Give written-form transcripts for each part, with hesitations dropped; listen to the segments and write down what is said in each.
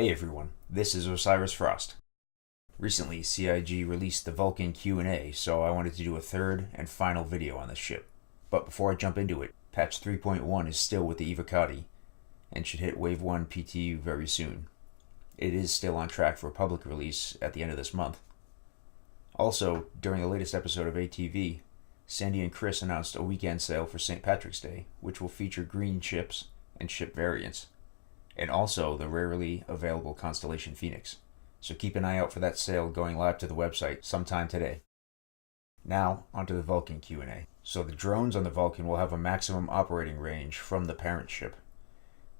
Hey everyone, this is Osiris Frost. Recently, CIG released the Vulcan Q&A, so I wanted to do a third and final video on this ship. But before I jump into it, patch 3.1 is still with the Evocati, and should hit Wave 1 PTU very soon. It is still on track for public release at the end of this month. Also, during the latest episode of ATV, Sandy and Chris announced a weekend sale for St. Patrick's Day, which will feature green ships and ship variants, and also the rarely available Constellation Phoenix. So keep an eye out for that sale going live to the website sometime today. Now, onto the Vulcan Q&A. So the drones on the Vulcan will have a maximum operating range from the parent ship.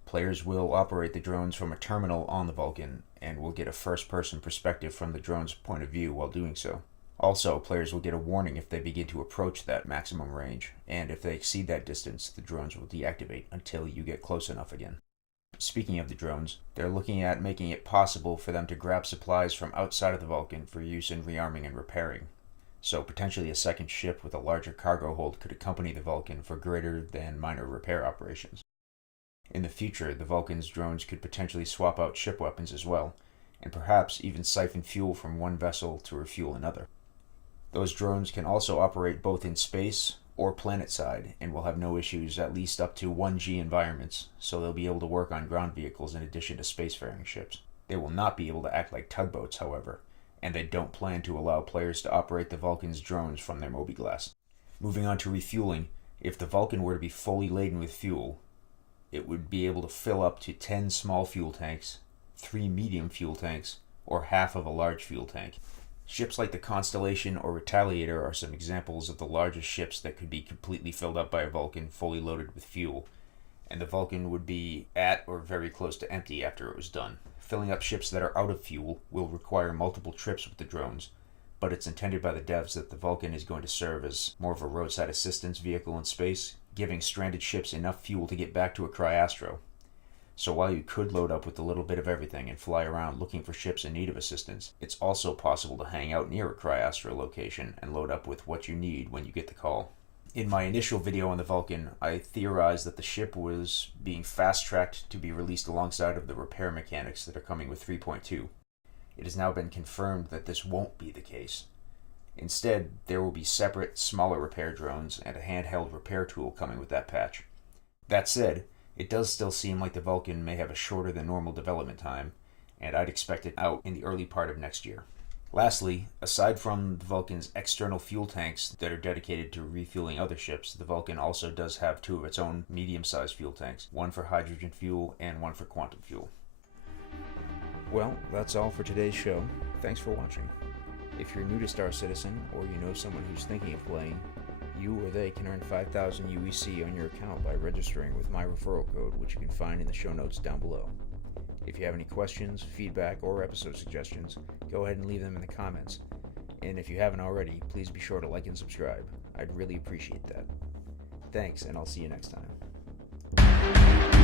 Players will operate the drones from a terminal on the Vulcan and will get a first-person perspective from the drone's point of view while doing so. Also, players will get a warning if they begin to approach that maximum range, and if they exceed that distance, the drones will deactivate until you get close enough again. Speaking of the drones, they're looking at making it possible for them to grab supplies from outside of the Vulcan for use in rearming and repairing. So potentially a second ship with a larger cargo hold could accompany the Vulcan for greater than minor repair operations. In the future, the Vulcan's drones could potentially swap out ship weapons as well, and perhaps even siphon fuel from one vessel to refuel another. Those drones can also operate both in space or planet-side, and will have no issues at least up to 1G environments, so they'll be able to work on ground vehicles in addition to spacefaring ships. They will not be able to act like tugboats, however, and they don't plan to allow players to operate the Vulcan's drones from their Mobi-Glass. Moving on to refueling, if the Vulcan were to be fully laden with fuel, it would be able to fill up to 10 small fuel tanks, 3 medium fuel tanks, or half of a large fuel tank. Ships like the Constellation or Retaliator are some examples of the largest ships that could be completely filled up by a Vulcan fully loaded with fuel, and the Vulcan would be at or very close to empty after it was done. Filling up ships that are out of fuel will require multiple trips with the drones, but it's intended by the devs that the Vulcan is going to serve as more of a roadside assistance vehicle in space, giving stranded ships enough fuel to get back to a Cryastro. So while you could load up with a little bit of everything and fly around looking for ships in need of assistance, it's also possible to hang out near a Cryastro location and load up with what you need when you get the call. In my initial video on the Vulcan, I theorized that the ship was being fast-tracked to be released alongside of the repair mechanics that are coming with 3.2. It has now been confirmed that this won't be the case. Instead, there will be separate, smaller repair drones and a handheld repair tool coming with that patch. That said, it does still seem like the Vulcan may have a shorter than normal development time, and I'd expect it out in the early part of next year. Lastly, aside from the Vulcan's external fuel tanks that are dedicated to refueling other ships, the Vulcan also does have 2 of its own medium-sized fuel tanks, one for hydrogen fuel and one for quantum fuel. Well, that's all for today's show. Thanks for watching. If you're new to Star Citizen, or you know someone who's thinking of playing, you or they can earn 5,000 UEC on your account by registering with my referral code, which you can find in the show notes down below. If you have any questions, feedback, or episode suggestions, go ahead and leave them in the comments. And if you haven't already, please be sure to like and subscribe. I'd really appreciate that. Thanks, and I'll see you next time.